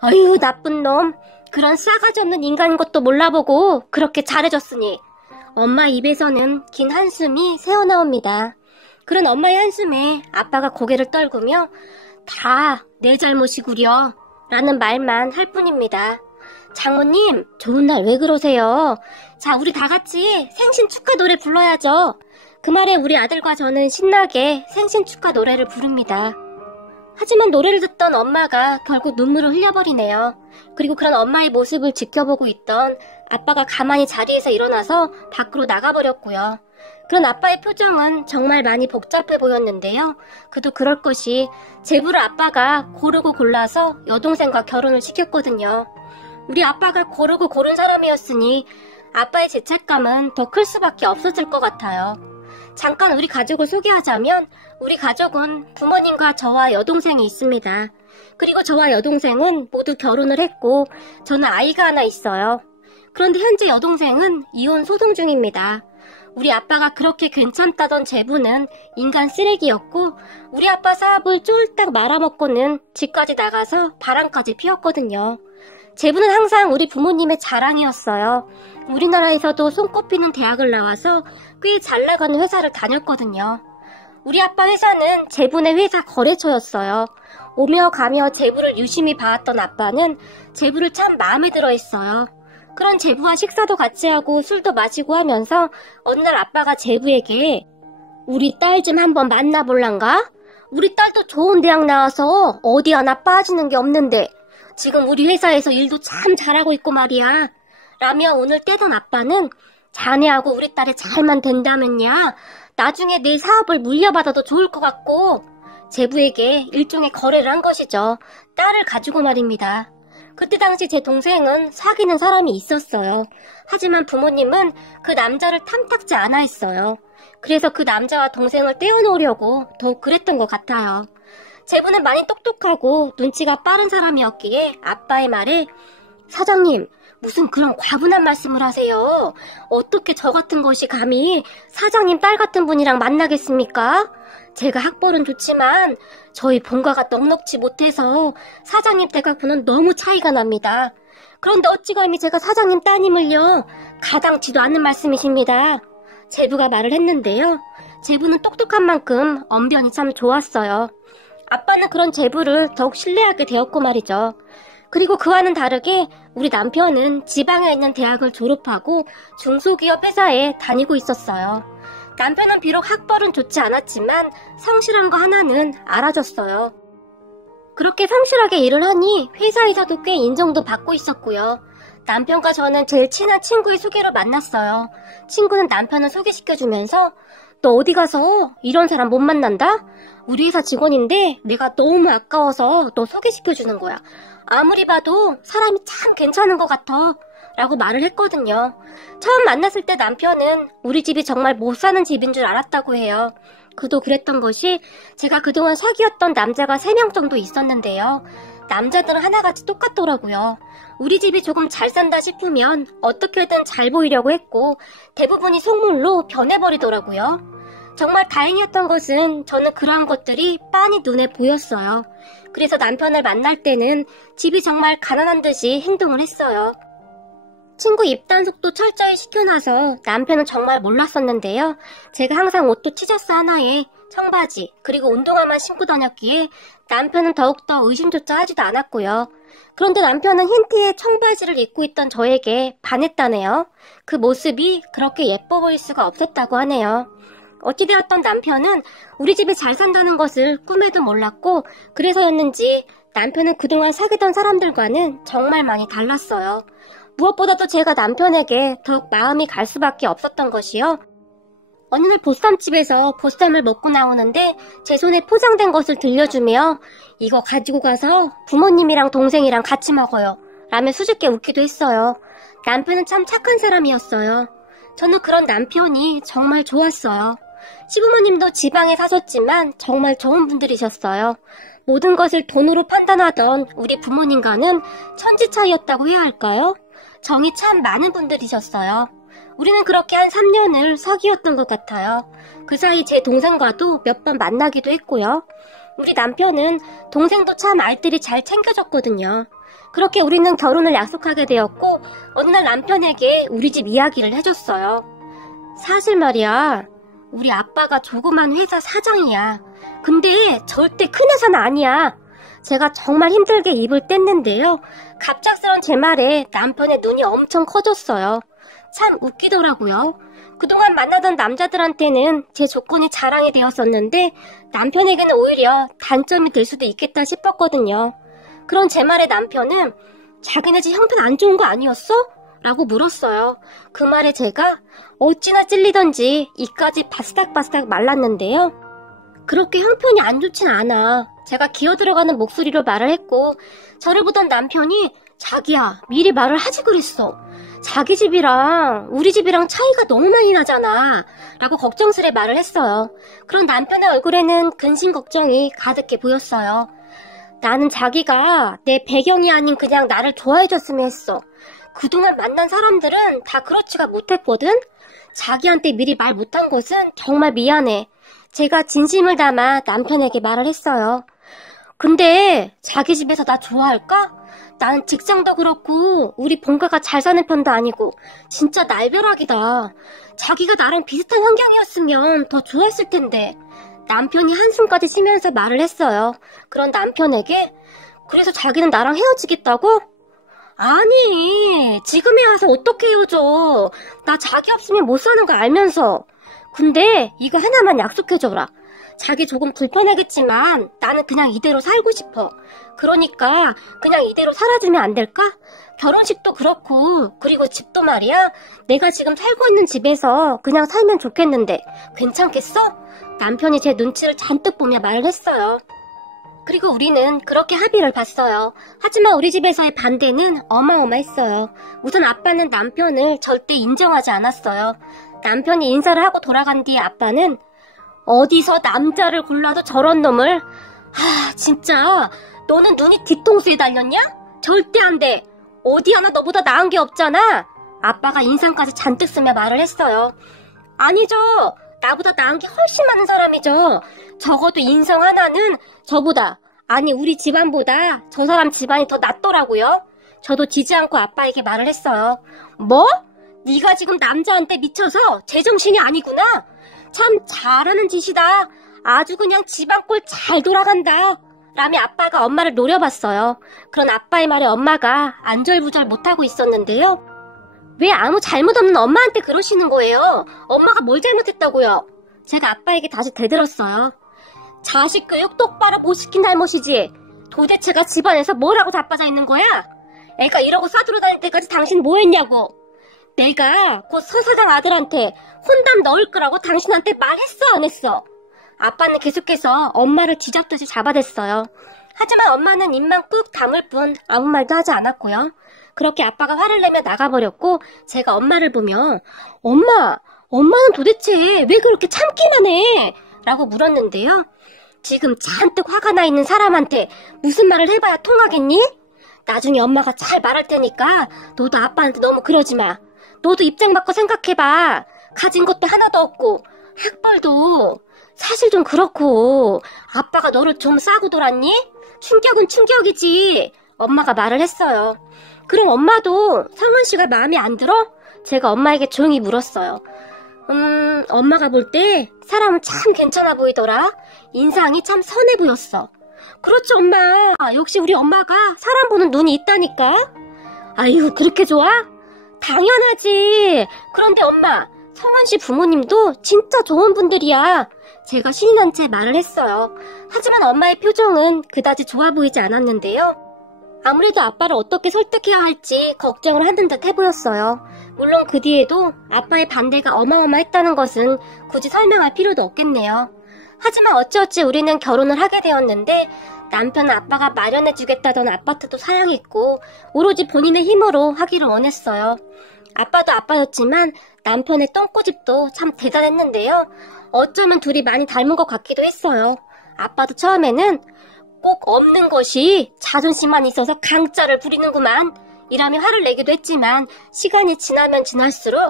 아유, 나쁜 놈. 그런 싸가지 없는 인간인 것도 몰라보고 그렇게 잘해줬으니. 엄마 입에서는 긴 한숨이 새어나옵니다. 그런 엄마의 한숨에 아빠가 고개를 떨구며 다 내 잘못이구려 라는 말만 할 뿐입니다. 장모님, 좋은 날 왜 그러세요? 자, 우리 다 같이 생신 축하 노래 불러야죠. 그 말에 우리 아들과 저는 신나게 생신 축하 노래를 부릅니다. 하지만 노래를 듣던 엄마가 결국 눈물을 흘려버리네요. 그리고 그런 엄마의 모습을 지켜보고 있던 아빠가 가만히 자리에서 일어나서 밖으로 나가버렸고요. 그런 아빠의 표정은 정말 많이 복잡해 보였는데요. 그도 그럴 것이 제부를 아빠가 고르고 골라서 여동생과 결혼을 시켰거든요. 우리 아빠가 고르고 고른 사람이었으니 아빠의 죄책감은 더 클 수밖에 없었을 것 같아요. 잠깐 우리 가족을 소개하자면 우리 가족은 부모님과 저와 여동생이 있습니다. 그리고 저와 여동생은 모두 결혼을 했고 저는 아이가 하나 있어요. 그런데 현재 여동생은 이혼 소송 중입니다. 우리 아빠가 그렇게 괜찮다던 제부는 인간 쓰레기였고 우리 아빠 사업을 쫄딱 말아먹고는 집까지 나가서 바람까지 피웠거든요. 제부는 항상 우리 부모님의 자랑이었어요. 우리나라에서도 손꼽히는 대학을 나와서 꽤 잘나가는 회사를 다녔거든요. 우리 아빠 회사는 제부네 회사 거래처였어요. 오며 가며 제부를 유심히 봐왔던 아빠는 제부를 참 마음에 들어 했어요. 그런 제부와 식사도 같이 하고 술도 마시고 하면서 어느 날 아빠가 제부에게 우리 딸 좀 한번 만나볼란가? 우리 딸도 좋은 대학 나와서 어디 하나 빠지는 게 없는데 지금 우리 회사에서 일도 참 잘하고 있고 말이야. 라며 오늘 떼던 아빠는 자네하고 우리 딸이 잘만 된다면야 나중에 내 사업을 물려받아도 좋을 것 같고 제부에게 일종의 거래를 한 것이죠. 딸을 가지고 말입니다. 그때 당시 제 동생은 사귀는 사람이 있었어요. 하지만 부모님은 그 남자를 탐탁지 않아 했어요. 그래서 그 남자와 동생을 떼어놓으려고 더욱 그랬던 것 같아요. 제부는 많이 똑똑하고 눈치가 빠른 사람이었기에 아빠의 말에 사장님, 무슨 그런 과분한 말씀을 하세요? 어떻게 저 같은 것이 감히 사장님 딸 같은 분이랑 만나겠습니까? 제가 학벌은 좋지만 저희 본가가 넉넉지 못해서 사장님 댁하고는 너무 차이가 납니다. 그런데 어찌 감히 제가 사장님 따님을요? 가당치도 않는 말씀이십니다. 제부가 말을 했는데요. 제부는 똑똑한 만큼 언변이 참 좋았어요. 아빠는 그런 제부를 더욱 신뢰하게 되었고 말이죠. 그리고 그와는 다르게 우리 남편은 지방에 있는 대학을 졸업하고 중소기업 회사에 다니고 있었어요. 남편은 비록 학벌은 좋지 않았지만 성실한 거 하나는 알아줬어요. 그렇게 성실하게 일을 하니 회사에서도 꽤 인정도 받고 있었고요. 남편과 저는 제일 친한 친구의 소개로 만났어요. 친구는 남편을 소개시켜주면서 너 어디 가서 이런 사람 못 만난다? 우리 회사 직원인데 내가 너무 아까워서 너 소개시켜주는 거야. 아무리 봐도 사람이 참 괜찮은 것 같아. 라고 말을 했거든요. 처음 만났을 때 남편은 우리 집이 정말 못 사는 집인 줄 알았다고 해요. 그도 그랬던 것이 제가 그동안 사귀었던 남자가 3명 정도 있었는데요. 남자들은 하나같이 똑같더라고요. 우리 집이 조금 잘 산다 싶으면 어떻게든 잘 보이려고 했고 대부분이 속물로 변해버리더라고요. 정말 다행이었던 것은 저는 그러한 것들이 빤히 눈에 보였어요. 그래서 남편을 만날 때는 집이 정말 가난한 듯이 행동을 했어요. 친구 입단속도 철저히 시켜놔서 남편은 정말 몰랐었는데요. 제가 항상 옷도 티셔츠 하나에 청바지 그리고 운동화만 신고 다녔기에 남편은 더욱더 의심조차 하지도 않았고요. 그런데 남편은 흰 티에 청바지를 입고 있던 저에게 반했다네요. 그 모습이 그렇게 예뻐 보일 수가 없었다고 하네요. 어찌되었던 남편은 우리 집이 잘 산다는 것을 꿈에도 몰랐고 그래서였는지 남편은 그동안 사귀던 사람들과는 정말 많이 달랐어요. 무엇보다도 제가 남편에게 더욱 마음이 갈 수밖에 없었던 것이요. 어느 날 보쌈집에서 보쌈을 먹고 나오는데 제 손에 포장된 것을 들려주며 이거 가지고 가서 부모님이랑 동생이랑 같이 먹어요 라며 수줍게 웃기도 했어요. 남편은 참 착한 사람이었어요. 저는 그런 남편이 정말 좋았어요. 시부모님도 지방에 사셨지만 정말 좋은 분들이셨어요. 모든 것을 돈으로 판단하던 우리 부모님과는 천지 차이였다고 해야 할까요? 정이 참 많은 분들이셨어요. 우리는 그렇게 한 3년을 사귀었던 것 같아요. 그 사이 제 동생과도 몇 번 만나기도 했고요. 우리 남편은 동생도 참 알뜰히 잘 챙겨줬거든요. 그렇게 우리는 결혼을 약속하게 되었고 어느 날 남편에게 우리 집 이야기를 해줬어요. 사실 말이야, 우리 아빠가 조그만 회사 사장이야. 근데 절대 큰 회사는 아니야. 제가 정말 힘들게 입을 뗐는데요. 갑작스런 제 말에 남편의 눈이 엄청 커졌어요. 참 웃기더라고요. 그동안 만나던 남자들한테는 제 조건이 자랑이 되었었는데 남편에게는 오히려 단점이 될 수도 있겠다 싶었거든요. 그런 제 말에 남편은 자기네 집 형편 안 좋은 거 아니었어? 라고 물었어요. 그 말에 제가 어찌나 찔리던지 입까지 바스닥바스닥 말랐는데요. 그렇게 형편이 안 좋진 않아. 제가 기어들어가는 목소리로 말을 했고 저를 보던 남편이 자기야, 미리 말을 하지 그랬어. 자기 집이랑 우리 집이랑 차이가 너무 많이 나잖아. 라고 걱정스레 말을 했어요. 그런 남편의 얼굴에는 근심 걱정이 가득해 보였어요. 나는 자기가 내 배경이 아닌 그냥 나를 좋아해줬으면 했어. 그동안 만난 사람들은 다 그렇지가 못했거든? 자기한테 미리 말 못한 것은 정말 미안해. 제가 진심을 담아 남편에게 말을 했어요. 근데 자기 집에서 나 좋아할까? 나는 직장도 그렇고 우리 본가가 잘 사는 편도 아니고 진짜 날벼락이다. 자기가 나랑 비슷한 환경이었으면 더 좋아했을 텐데. 남편이 한숨까지 쉬면서 말을 했어요. 그런 남편에게 그래서 자기는 나랑 헤어지겠다고? 아니, 지금에 와서 어떻게 헤어져. 나 자기 없으면 못 사는 거 알면서. 근데 이거 하나만 약속해줘라. 자기 조금 불편하겠지만 나는 그냥 이대로 살고 싶어. 그러니까 그냥 이대로 살아주면 안 될까? 결혼식도 그렇고 그리고 집도 말이야. 내가 지금 살고 있는 집에서 그냥 살면 좋겠는데 괜찮겠어? 남편이 제 눈치를 잔뜩 보며 말을 했어요. 그리고 우리는 그렇게 합의를 봤어요. 하지만 우리 집에서의 반대는 어마어마했어요. 우선 아빠는 남편을 절대 인정하지 않았어요. 남편이 인사를 하고 돌아간 뒤에 아빠는 어디서 남자를 골라도 저런 놈을 진짜 너는 눈이 뒤통수에 달렸냐? 절대 안 돼. 어디 하나 너보다 나은 게 없잖아. 아빠가 인상까지 잔뜩 쓰며 말을 했어요. 아니죠. 나보다 나은 게 훨씬 많은 사람이죠. 적어도 인성 하나는 저보다, 아니 우리 집안보다 저 사람 집안이 더 낫더라고요. 저도 지지 않고 아빠에게 말을 했어요. 뭐? 네가 지금 남자한테 미쳐서 제정신이 아니구나. 참 잘하는 짓이다. 아주 그냥 집안 꼴 잘 돌아간다. 라며 아빠가 엄마를 노려봤어요. 그런 아빠의 말에 엄마가 안절부절 못하고 있었는데요. 왜 아무 잘못 없는 엄마한테 그러시는 거예요? 엄마가 뭘 잘못했다고요? 제가 아빠에게 다시 대들었어요. 자식 교육 똑바로 못 시킨 잘못이지. 도대체가 집안에서 뭐라고 자빠져 있는 거야? 애가 이러고 싸돌아다닐 때까지 당신 뭐 했냐고. 내가 곧 서사장 아들한테 혼담 넣을 거라고 당신한테 말했어 안 했어? 아빠는 계속해서 엄마를 쥐잡듯이 잡아댔어요. 하지만 엄마는 입만 꾹 다물 뿐 아무 말도 하지 않았고요. 그렇게 아빠가 화를 내며 나가버렸고 제가 엄마를 보며 엄마는 도대체 왜 그렇게 참기만 해? 라고 물었는데요. 지금 잔뜩 화가 나 있는 사람한테 무슨 말을 해봐야 통하겠니? 나중에 엄마가 잘 말할 테니까 너도 아빠한테 너무 그러지 마. 너도 입장 바꿔 생각해봐. 가진 것도 하나도 없고 학벌도 사실 좀 그렇고 아빠가 너를 좀 싸고 돌았니? 충격은 충격이지. 엄마가 말을 했어요. 그럼 엄마도 성원 씨가 마음에 안 들어? 제가 엄마에게 조용히 물었어요. 엄마가 볼 때 사람은 참 괜찮아 보이더라. 인상이 참 선해 보였어. 그렇죠 엄마. 역시 우리 엄마가 사람 보는 눈이 있다니까. 아유 그렇게 좋아? 당연하지. 그런데 엄마, 성원 씨 부모님도 진짜 좋은 분들이야. 제가 신이 난 채 말을 했어요. 하지만 엄마의 표정은 그다지 좋아 보이지 않았는데요. 아무래도 아빠를 어떻게 설득해야 할지 걱정을 하는 듯 해보였어요. 물론 그 뒤에도 아빠의 반대가 어마어마했다는 것은 굳이 설명할 필요도 없겠네요. 하지만 어찌어찌 우리는 결혼을 하게 되었는데 남편은 아빠가 마련해주겠다던 아파트도 사양했고 오로지 본인의 힘으로 하기를 원했어요. 아빠도 아빠였지만 남편의 똥꼬집도 참 대단했는데요. 어쩌면 둘이 많이 닮은 것 같기도 했어요. 아빠도 처음에는 꼭 없는 것이 자존심만 있어서 강짜를 부리는구만 이라며 화를 내기도 했지만 시간이 지나면 지날수록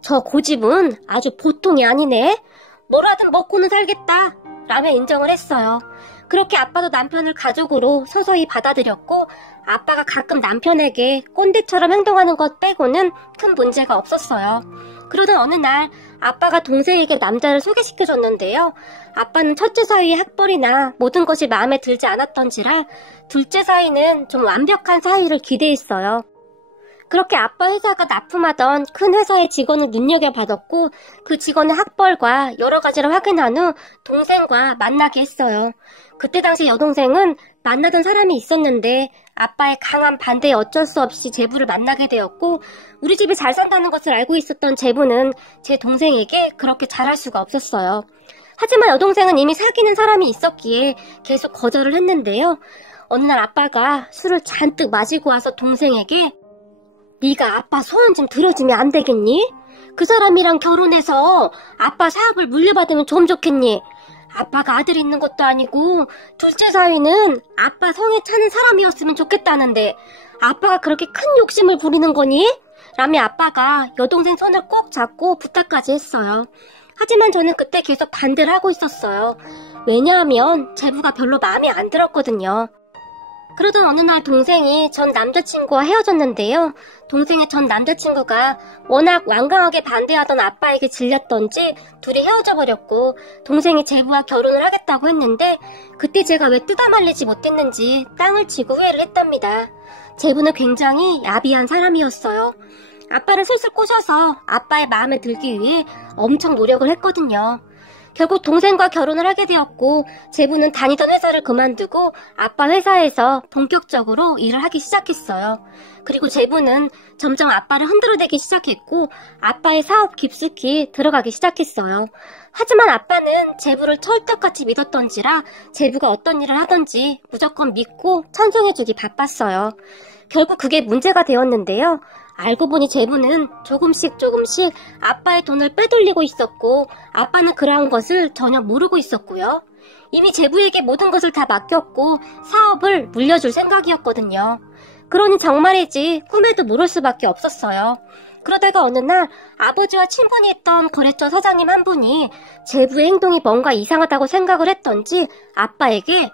저 고집은 아주 보통이 아니네. 뭐라든 먹고는 살겠다 라며 인정을 했어요. 그렇게 아빠도 남편을 가족으로 서서히 받아들였고 아빠가 가끔 남편에게 꼰대처럼 행동하는 것 빼고는 큰 문제가 없었어요. 그러던 어느 날 아빠가 동생에게 남자를 소개시켜줬는데요. 아빠는 첫째 사이의 학벌이나 모든 것이 마음에 들지 않았던지라 둘째 사이는 좀 완벽한 사이를 기대했어요. 그렇게 아빠 회사가 납품하던 큰 회사의 직원을 눈여겨봤었고 그 직원의 학벌과 여러 가지를 확인한 후 동생과 만나게 했어요. 그때 당시 여동생은 만나던 사람이 있었는데 아빠의 강한 반대에 어쩔 수 없이 제부를 만나게 되었고 우리 집이 잘 산다는 것을 알고 있었던 제부는 제 동생에게 그렇게 잘할 수가 없었어요. 하지만 여동생은 이미 사귀는 사람이 있었기에 계속 거절을 했는데요. 어느 날 아빠가 술을 잔뜩 마시고 와서 동생에게 네가 아빠 소원 좀 들어주면 안 되겠니? 그 사람이랑 결혼해서 아빠 사업을 물려받으면 좀 좋겠니? 아빠가 아들 있는 것도 아니고 둘째 사위는 아빠 성에 차는 사람이었으면 좋겠다는데 아빠가 그렇게 큰 욕심을 부리는 거니? 라며 아빠가 여동생 손을 꼭 잡고 부탁까지 했어요. 하지만 저는 그때 계속 반대를 하고 있었어요. 왜냐하면 제부가 별로 마음에 안 들었거든요. 그러던 어느 날 동생이 전 남자친구와 헤어졌는데요. 동생의 전 남자친구가 워낙 완강하게 반대하던 아빠에게 질렸던지 둘이 헤어져 버렸고 동생이 제부와 결혼을 하겠다고 했는데 그때 제가 왜 뜯어말리지 못했는지 땅을 치고 후회를 했답니다. 제부는 굉장히 야비한 사람이었어요. 아빠를 슬슬 꼬셔서 아빠의 마음에 들기 위해 엄청 노력을 했거든요. 결국 동생과 결혼을 하게 되었고 제부는 다니던 회사를 그만두고 아빠 회사에서 본격적으로 일을 하기 시작했어요. 그리고 제부는 점점 아빠를 흔들어대기 시작했고 아빠의 사업 깊숙이 들어가기 시작했어요. 하지만 아빠는 제부를 철떡같이 믿었던지라 제부가 어떤 일을 하든지 무조건 믿고 찬성해주기 바빴어요. 결국 그게 문제가 되었는데요. 알고 보니 제부는 조금씩 아빠의 돈을 빼돌리고 있었고 아빠는 그러한 것을 전혀 모르고 있었고요. 이미 제부에게 모든 것을 다 맡겼고 사업을 물려줄 생각이었거든요. 그러니 정말이지 꿈에도 모를 수밖에 없었어요. 그러다가 어느 날 아버지와 친분이 있던 거래처 사장님 한 분이 제부의 행동이 뭔가 이상하다고 생각을 했던지 아빠에게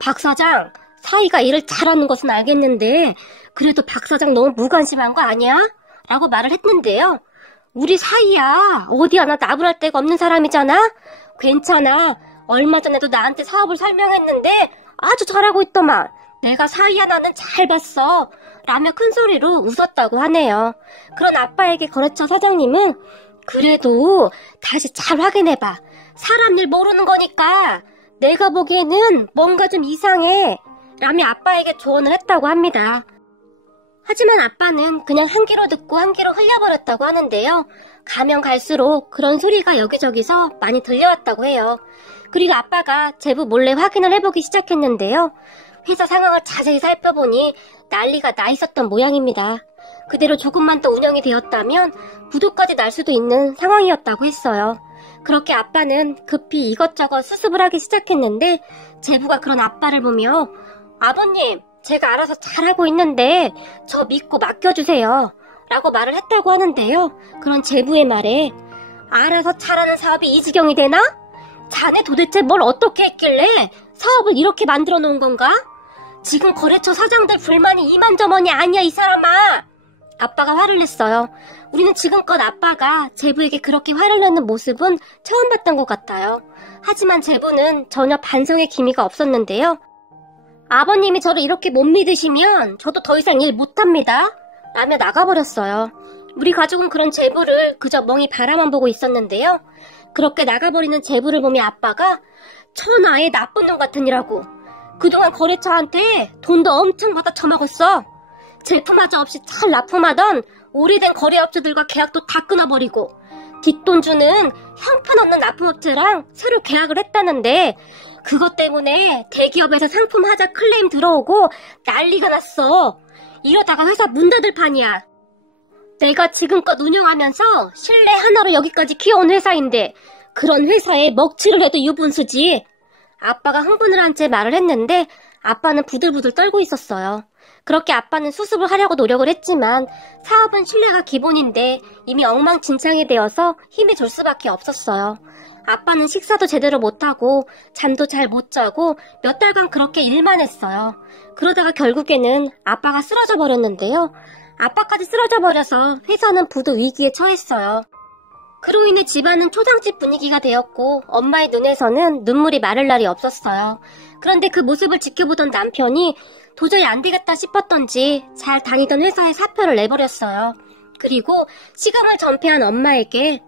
박 사장, 사위가 일을 잘하는 것은 알겠는데 그래도 박 사장 너무 무관심한 거 아니야? 라고 말을 했는데요. 우리 사위야. 어디 하나 나불할 데가 없는 사람이잖아? 괜찮아. 얼마 전에도 나한테 사업을 설명했는데 아주 잘하고 있더만. 내가 사위 하나는 잘 봤어. 라며 큰 소리로 웃었다고 하네요. 그런 아빠에게 거래처 사장님은 그래도 다시 잘 확인해봐. 사람 일 모르는 거니까 내가 보기에는 뭔가 좀 이상해. 라며 아빠에게 조언을 했다고 합니다. 하지만 아빠는 그냥 한 귀로 듣고 한 귀로 흘려버렸다고 하는데요. 가면 갈수록 그런 소리가 여기저기서 많이 들려왔다고 해요. 그리고 아빠가 제부 몰래 확인을 해보기 시작했는데요. 회사 상황을 자세히 살펴보니 난리가 나 있었던 모양입니다. 그대로 조금만 더 운영이 되었다면 부도까지 날 수도 있는 상황이었다고 했어요. 그렇게 아빠는 급히 이것저것 수습을 하기 시작했는데 제부가 그런 아빠를 보며 아버님, 제가 알아서 잘하고 있는데 저 믿고 맡겨주세요. 라고 말을 했다고 하는데요. 그런 제부의 말에 알아서 잘하는 사업이 이 지경이 되나? 자네 도대체 뭘 어떻게 했길래 사업을 이렇게 만들어 놓은 건가? 지금 거래처 사장들 불만이 이만저만이 아니야 이 사람아. 아빠가 화를 냈어요. 우리는 지금껏 아빠가 제부에게 그렇게 화를 내는 모습은 처음 봤던 것 같아요. 하지만 제부는 전혀 반성의 기미가 없었는데요. 아버님이 저를 이렇게 못 믿으시면 저도 더 이상 일 못합니다. 라며 나가버렸어요. 우리 가족은 그런 제부를 그저 멍이 바라만 보고 있었는데요. 그렇게 나가버리는 제부를 보며 아빠가 천하의 나쁜 놈 같으니라고. 그동안 거래처한테 돈도 엄청 받아 처먹었어. 제품하자 없이 잘 납품하던 오래된 거래업체들과 계약도 다 끊어버리고 뒷돈 주는 형편없는 납품업체랑 새로 계약을 했다는데 그것 때문에 대기업에서 상품 하자 클레임 들어오고 난리가 났어. 이러다가 회사 문 닫을 판이야. 내가 지금껏 운영하면서 신뢰 하나로 여기까지 키워온 회사인데 그런 회사에 먹칠을 해도 유분수지. 아빠가 흥분을 한 채 말을 했는데 아빠는 부들부들 떨고 있었어요. 그렇게 아빠는 수습을 하려고 노력을 했지만 사업은 신뢰가 기본인데 이미 엉망진창이 되어서 힘이 들 수밖에 없었어요. 아빠는 식사도 제대로 못하고 잠도 잘 못 자고 몇 달간 그렇게 일만 했어요. 그러다가 결국에는 아빠가 쓰러져 버렸는데요. 아빠까지 쓰러져 버려서 회사는 부도 위기에 처했어요. 그로 인해 집안은 초상집 분위기가 되었고 엄마의 눈에서는 눈물이 마를 날이 없었어요. 그런데 그 모습을 지켜보던 남편이 도저히 안 되겠다 싶었던지 잘 다니던 회사에 사표를 내버렸어요. 그리고 시감을 전폐한 엄마에게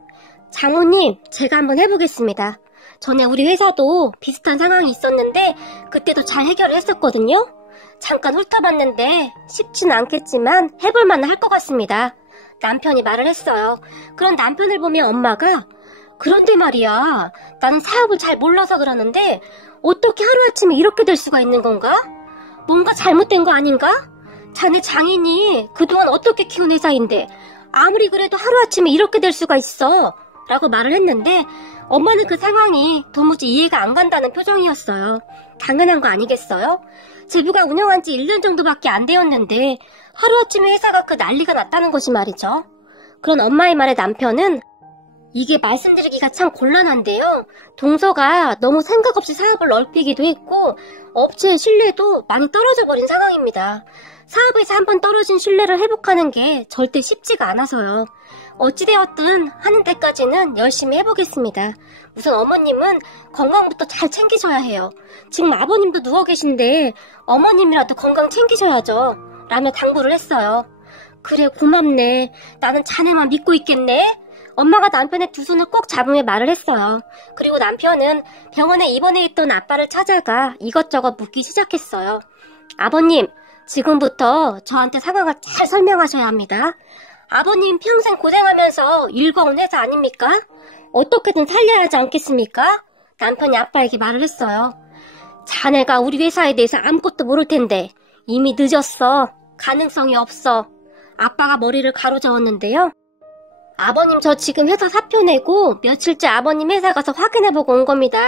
장모님, 제가 한번 해보겠습니다. 전에 우리 회사도 비슷한 상황이 있었는데 그때도 잘 해결을 했었거든요. 잠깐 훑어봤는데 쉽지는 않겠지만 해볼만은 할 것 같습니다. 남편이 말을 했어요. 그런 남편을 보며 엄마가 그런데 말이야, 나는 사업을 잘 몰라서 그러는데 어떻게 하루아침에 이렇게 될 수가 있는 건가? 뭔가 잘못된 거 아닌가? 자네 장인이 그동안 어떻게 키운 회사인데 아무리 그래도 하루아침에 이렇게 될 수가 있어 라고 말을 했는데 엄마는 그 상황이 도무지 이해가 안 간다는 표정이었어요. 당연한 거 아니겠어요? 제부가 운영한 지 1년 정도밖에 안 되었는데 하루아침에 회사가 그 난리가 났다는 것이 말이죠. 그런 엄마의 말에 남편은 이게 말씀드리기가 참 곤란한데요. 동서가 너무 생각 없이 사업을 넓히기도 했고 업체의 신뢰도 많이 떨어져 버린 상황입니다. 사업에서 한번 떨어진 신뢰를 회복하는 게 절대 쉽지가 않아서요. 어찌되었든 하는 데까지는 열심히 해보겠습니다. 우선 어머님은 건강부터 잘 챙기셔야 해요. 지금 아버님도 누워 계신데 어머님이라도 건강 챙기셔야죠. 라며 당부를 했어요. 그래, 고맙네. 나는 자네만 믿고 있겠네. 엄마가 남편의 두 손을 꼭 잡으며 말을 했어요. 그리고 남편은 병원에 입원해 있던 아빠를 찾아가 이것저것 묻기 시작했어요. 아버님, 지금부터 저한테 상황을 잘 설명하셔야 합니다. 아버님 평생 고생하면서 일궈온 회사 아닙니까? 어떻게든 살려야 하지 않겠습니까? 남편이 아빠에게 말을 했어요. 자네가 우리 회사에 대해서 아무것도 모를 텐데 이미 늦었어. 가능성이 없어. 아빠가 머리를 가로저었는데요. 아버님, 저 지금 회사 사표 내고 며칠째 아버님 회사 가서 확인해보고 온 겁니다.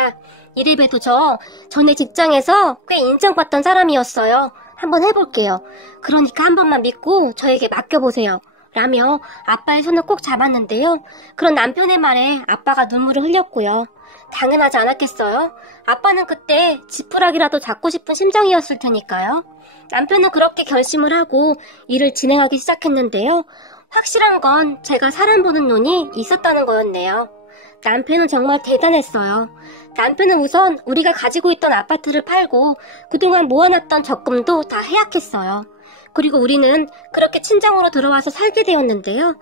이래봬도 저 전에 직장에서 꽤 인정받던 사람이었어요. 한번 해볼게요. 그러니까 한 번만 믿고 저에게 맡겨보세요. 라며 아빠의 손을 꼭 잡았는데요. 그런 남편의 말에 아빠가 눈물을 흘렸고요. 당연하지 않았겠어요? 아빠는 그때 지푸라기라도 잡고 싶은 심정이었을 테니까요. 남편은 그렇게 결심을 하고 일을 진행하기 시작했는데요. 확실한 건 제가 사람 보는 눈이 있었다는 거였네요. 남편은 정말 대단했어요. 남편은 우선 우리가 가지고 있던 아파트를 팔고 그동안 모아놨던 적금도 다 해약했어요. 그리고 우리는 그렇게 친정으로 들어와서 살게 되었는데요.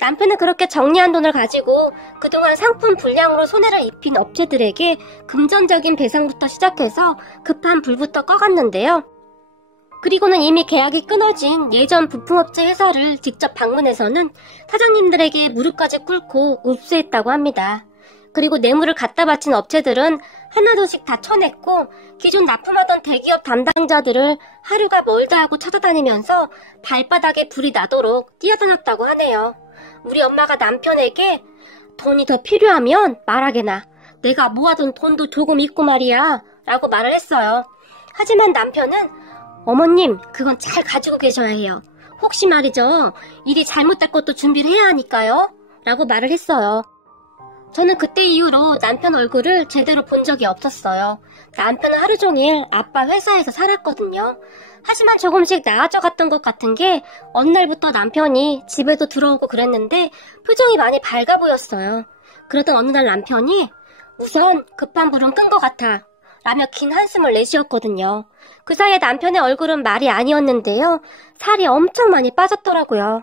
남편은 그렇게 정리한 돈을 가지고 그동안 상품 불량으로 손해를 입힌 업체들에게 금전적인 배상부터 시작해서 급한 불부터 꺼갔는데요. 그리고는 이미 계약이 끊어진 예전 부품업체 회사를 직접 방문해서는 사장님들에게 무릎까지 꿇고 읍수했다고 합니다. 그리고 뇌물을 갖다 바친 업체들은 하나둘씩 다 쳐냈고 기존 납품하던 대기업 담당자들을 하루가 멀다 하고 찾아다니면서 발바닥에 불이 나도록 뛰어다녔다고 하네요. 우리 엄마가 남편에게 돈이 더 필요하면 말하게나. 내가 모아둔 돈도 조금 있고 말이야 라고 말을 했어요. 하지만 남편은 어머님, 그건 잘 가지고 계셔야 해요. 혹시 말이죠, 일이 잘못될 것도 준비를 해야 하니까요. 라고 말을 했어요. 저는 그때 이후로 남편 얼굴을 제대로 본 적이 없었어요. 남편은 하루 종일 아빠 회사에서 살았거든요. 하지만 조금씩 나아져 갔던 것 같은 게 어느 날부터 남편이 집에도 들어오고 그랬는데 표정이 많이 밝아 보였어요. 그러던 어느 날 남편이 우선 급한 불은 끈 것 같아 라며 긴 한숨을 내쉬었거든요. 그 사이에 남편의 얼굴은 말이 아니었는데요. 살이 엄청 많이 빠졌더라고요.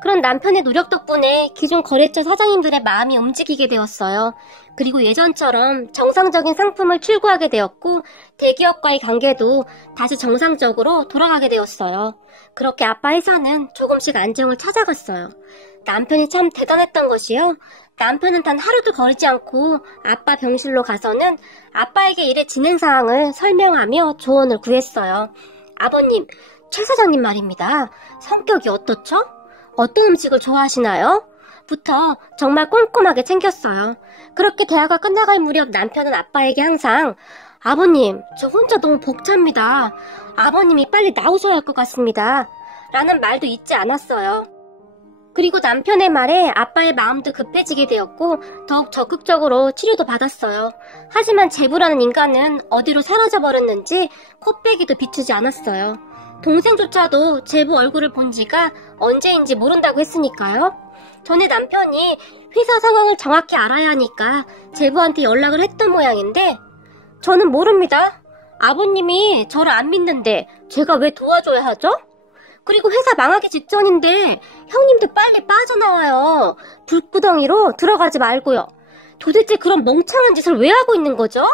그런 남편의 노력 덕분에 기존 거래처 사장님들의 마음이 움직이게 되었어요. 그리고 예전처럼 정상적인 상품을 출고하게 되었고 대기업과의 관계도 다시 정상적으로 돌아가게 되었어요. 그렇게 아빠 회사는 조금씩 안정을 찾아갔어요. 남편이 참 대단했던 것이요. 남편은 단 하루도 거르지 않고 아빠 병실로 가서는 아빠에게 일의 진행 사항을 설명하며 조언을 구했어요. 아버님, 최 사장님 말입니다. 성격이 어떻죠? 어떤 음식을 좋아하시나요? 부터 정말 꼼꼼하게 챙겼어요. 그렇게 대화가 끝나갈 무렵 남편은 아빠에게 항상 아버님, 저 혼자 너무 벅찹니다. 아버님이 빨리 나오셔야 할 것 같습니다. 라는 말도 잊지 않았어요. 그리고 남편의 말에 아빠의 마음도 급해지게 되었고 더욱 적극적으로 치료도 받았어요. 하지만 제부라는 인간은 어디로 사라져버렸는지 코빼기도 비추지 않았어요. 동생조차도 제부 얼굴을 본 지가 언제인지 모른다고 했으니까요. 전에 남편이 회사 상황을 정확히 알아야 하니까 제부한테 연락을 했던 모양인데 저는 모릅니다. 아버님이 저를 안 믿는데 제가 왜 도와줘야 하죠? 그리고 회사 망하기 직전인데 형님도 빨리 빠져나와요. 불구덩이로 들어가지 말고요. 도대체 그런 멍청한 짓을 왜 하고 있는 거죠?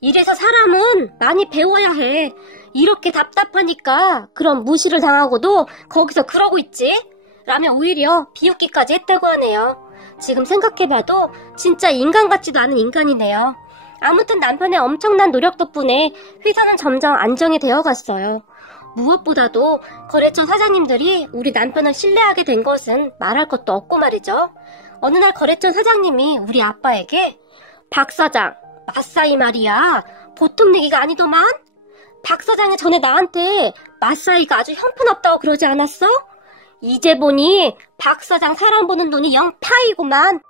이래서 사람은 많이 배워야 해. 이렇게 답답하니까 그런 무시를 당하고도 거기서 그러고 있지? 라며 오히려 비웃기까지 했다고 하네요. 지금 생각해봐도 진짜 인간 같지도 않은 인간이네요. 아무튼 남편의 엄청난 노력 덕분에 회사는 점점 안정이 되어갔어요. 무엇보다도 거래처 사장님들이 우리 남편을 신뢰하게 된 것은 말할 것도 없고 말이죠. 어느 날 거래처 사장님이 우리 아빠에게 박 사장, 맞사이 말이야. 보통 얘기가 아니더만? 박 사장이 전에 나한테 맞사이가 아주 형편없다고 그러지 않았어? 이제 보니 박 사장 사람 보는 눈이 영 파이구만.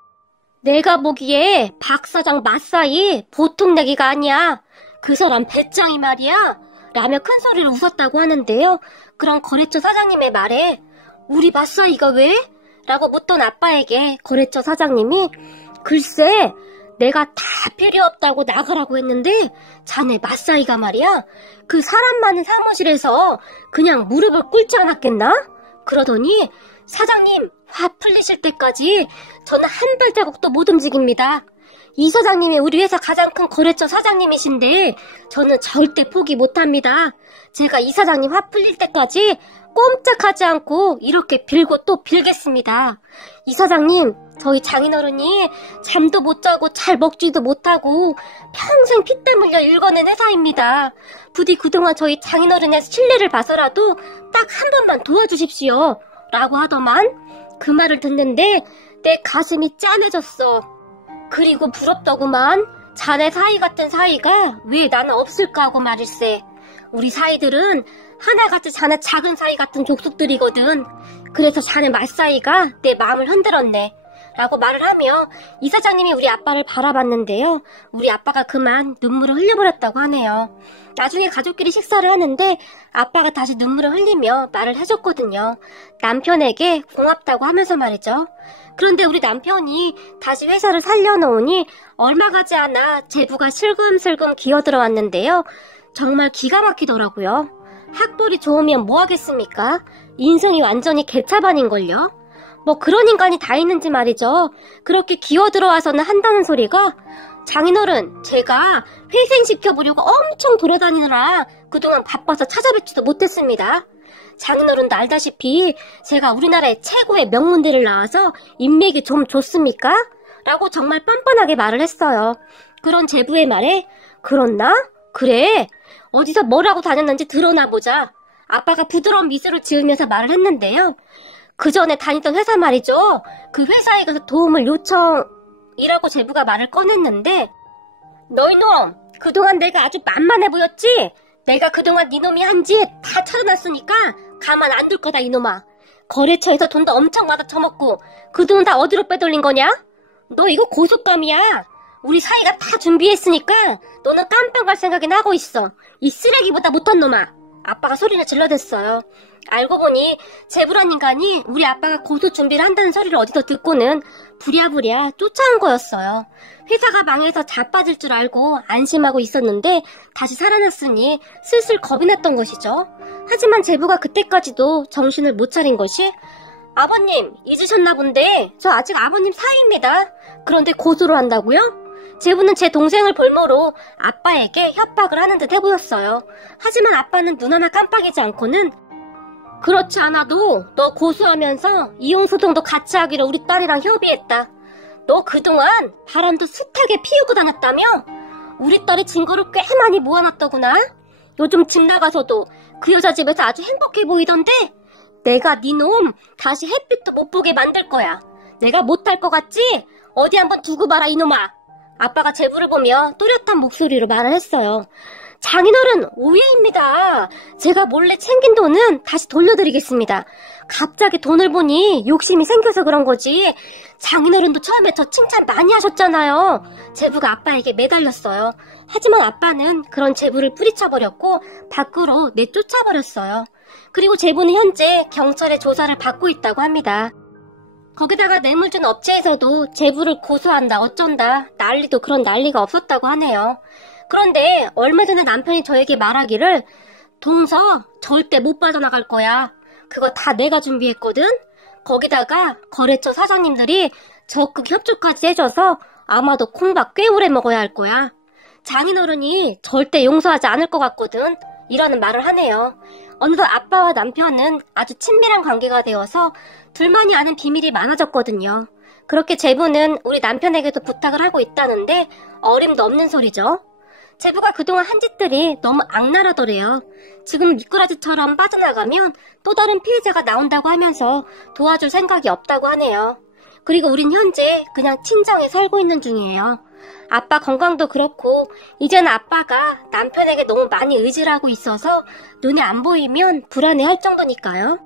내가 보기에 박 사장 맞사이 보통 내기가 아니야. 그 사람 배짱이 말이야. 라며 큰 소리로 웃었다고 하는데요. 그런 거래처 사장님의 말에 우리 맞사이가 왜? 라고 묻던 아빠에게 거래처 사장님이 글쎄 내가 다 필요 없다고 나가라고 했는데 자네 맞사이가 말이야 그 사람 많은 사무실에서 그냥 무릎을 꿇지 않았겠나? 그러더니 사장님 화 풀리실 때까지 저는 한 발자국도 못 움직입니다. 이 사장님이 우리 회사 가장 큰 거래처 사장님이신데 저는 절대 포기 못합니다. 제가 이 사장님 화 풀릴 때까지 꼼짝하지 않고 이렇게 빌고 또 빌겠습니다. 이 사장님 저희 장인어른이 잠도 못 자고 잘 먹지도 못하고 평생 피땀 흘려 읽어낸 회사입니다. 부디 그동안 저희 장인어른의 신뢰를 봐서라도 딱 한 번만 도와주십시오. 라고 하더만 그 말을 듣는데 내 가슴이 짠해졌어. 그리고 부럽더구만. 자네 사이 같은 사이가 왜 나는 없을까 하고 말일세. 우리 사이들은 하나같이 자네 작은 사이 같은 족속들이거든. 그래서 자네 맞사이가 내 마음을 흔들었네. 라고 말을 하며 이 사장님이 우리 아빠를 바라봤는데요. 우리 아빠가 그만 눈물을 흘려버렸다고 하네요. 나중에 가족끼리 식사를 하는데 아빠가 다시 눈물을 흘리며 말을 해줬거든요. 남편에게 고맙다고 하면서 말이죠. 그런데 우리 남편이 다시 회사를 살려놓으니 얼마 가지 않아 제부가 슬금슬금 기어들어왔는데요. 정말 기가 막히더라고요. 학벌이 좋으면 뭐 하겠습니까? 인생이 완전히 개차반인걸요. 뭐 그런 인간이 다 있는지 말이죠. 그렇게 기어들어와서는 한다는 소리가 장인어른 제가 회생시켜보려고 엄청 돌아다니느라 그동안 바빠서 찾아뵙지도 못했습니다. 장인어른도 알다시피 제가 우리나라의 최고의 명문대를 나와서 인맥이 좀 좋습니까? 라고 정말 뻔뻔하게 말을 했어요. 그런 제부의 말에 그렇나? 그래 어디서 뭘 하고 다녔는지 드러나보자. 아빠가 부드러운 미소를 지으면서 말을 했는데요. 그 전에 다니던 회사 말이죠. 그 회사에 가서 도움을 요청이라고 제부가 말을 꺼냈는데 너희 놈 그동안 내가 아주 만만해 보였지? 내가 그동안 네 놈이 한 짓 다 털어놨으니까 가만 안 둘 거다 이놈아. 거래처에서 돈도 엄청 받아 처먹고 그 돈 다 어디로 빼돌린 거냐? 너 이거 고속감이야. 우리 사이가 다 준비했으니까 너는 깜빵 갈 생각이나 하고 있어. 이 쓰레기보다 못한 놈아. 아빠가 소리를 질러댔어요. 알고 보니 제부란 인간이 우리 아빠가 고소 준비를 한다는 소리를 어디서 듣고는 부랴부랴 쫓아온 거였어요. 회사가 망해서 자빠질 줄 알고 안심하고 있었는데 다시 살아났으니 슬슬 겁이 났던 것이죠. 하지만 제부가 그때까지도 정신을 못 차린 것이 아버님 잊으셨나 본데 저 아직 아버님 사이입니다. 그런데 고소를 한다고요? 제부는 제 동생을 볼모로 아빠에게 협박을 하는 듯 해보였어요. 하지만 아빠는 눈 하나 깜빡이지 않고는 그렇지 않아도 너 고소하면서 이혼소송도 같이 하기로 우리 딸이랑 협의했다. 너 그동안 바람도 숱하게 피우고 다녔다며? 우리 딸이 증거를 꽤 많이 모아놨더구나. 요즘 집 나가서도 그 여자 집에서 아주 행복해 보이던데 내가 네 놈 다시 햇빛도 못 보게 만들 거야. 내가 못할 것 같지? 어디 한번 두고 봐라 이놈아. 아빠가 제부를 보며 또렷한 목소리로 말을 했어요. 장인어른 오해입니다. 제가 몰래 챙긴 돈은 다시 돌려드리겠습니다. 갑자기 돈을 보니 욕심이 생겨서 그런 거지. 장인어른도 처음에 저 칭찬 많이 하셨잖아요. 제부가 아빠에게 매달렸어요. 하지만 아빠는 그런 제부를 뿌리쳐버렸고 밖으로 내쫓아버렸어요. 그리고 제부는 현재 경찰의 조사를 받고 있다고 합니다. 거기다가 뇌물 준 업체에서도 제부를 고소한다 어쩐다 난리도 그런 난리가 없었다고 하네요. 그런데 얼마 전에 남편이 저에게 말하기를 동서 절대 못 빠져나갈 거야. 그거 다 내가 준비했거든. 거기다가 거래처 사장님들이 적극 협조까지 해줘서 아마도 콩밥 꽤 오래 먹어야 할 거야. 장인어른이 절대 용서하지 않을 것 같거든. 이라는 말을 하네요. 어느덧 아빠와 남편은 아주 친밀한 관계가 되어서 둘만이 아는 비밀이 많아졌거든요. 그렇게 제부는 우리 남편에게도 부탁을 하고 있다는데 어림도 없는 소리죠. 제부가 그동안 한 짓들이 너무 악랄하더래요. 지금 미꾸라지처럼 빠져나가면 또 다른 피해자가 나온다고 하면서 도와줄 생각이 없다고 하네요. 그리고 우린 현재 그냥 친정에 살고 있는 중이에요. 아빠 건강도 그렇고 이제는 아빠가 남편에게 너무 많이 의지를 하고 있어서 눈에 안 보이면 불안해할 정도니까요.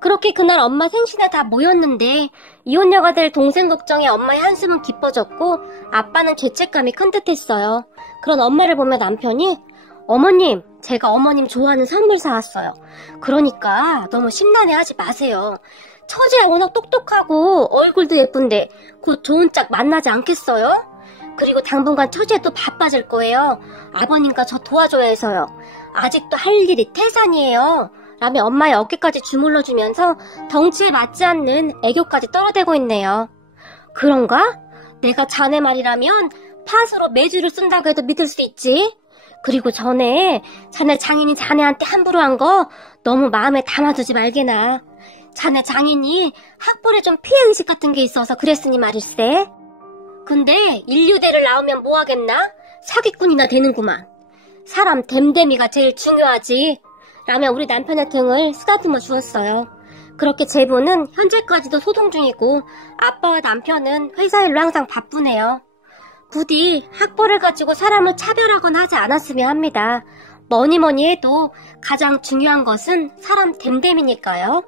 그렇게 그날 엄마 생신에 다 모였는데 이혼녀가 될 동생 걱정에 엄마의 한숨은 깊어졌고 아빠는 죄책감이 큰 듯했어요. 그런 엄마를 보며 남편이 어머님, 제가 어머님 좋아하는 선물 사왔어요. 그러니까 너무 심란해하지 마세요. 처제야 워낙 똑똑하고 얼굴도 예쁜데 곧 좋은 짝 만나지 않겠어요? 그리고 당분간 처제에 또 바빠질 거예요. 아버님과 저 도와줘야 해서요. 아직도 할 일이 태산이에요. 라며 엄마의 어깨까지 주물러주면서 덩치에 맞지 않는 애교까지 떨어대고 있네요. 그런가? 내가 자네 말이라면 팥으로 매주를 쓴다고 해도 믿을 수 있지? 그리고 전에 자네 장인이 자네한테 함부로 한 거 너무 마음에 담아두지 말게나. 자네 장인이 학벌에 좀 피해의식 같은 게 있어서 그랬으니 말일세. 근데 인류대를 나오면 뭐하겠나? 사기꾼이나 되는구만. 사람 댐댐이가 제일 중요하지. 라며 우리 남편의 등을 쓰다듬어 주었어요. 그렇게 제부는 현재까지도 소동 중이고 아빠와 남편은 회사 일로 항상 바쁘네요. 부디 학벌을 가지고 사람을 차별하거나 하지 않았으면 합니다. 뭐니 해도 가장 중요한 것은 사람 댐댐이니까요.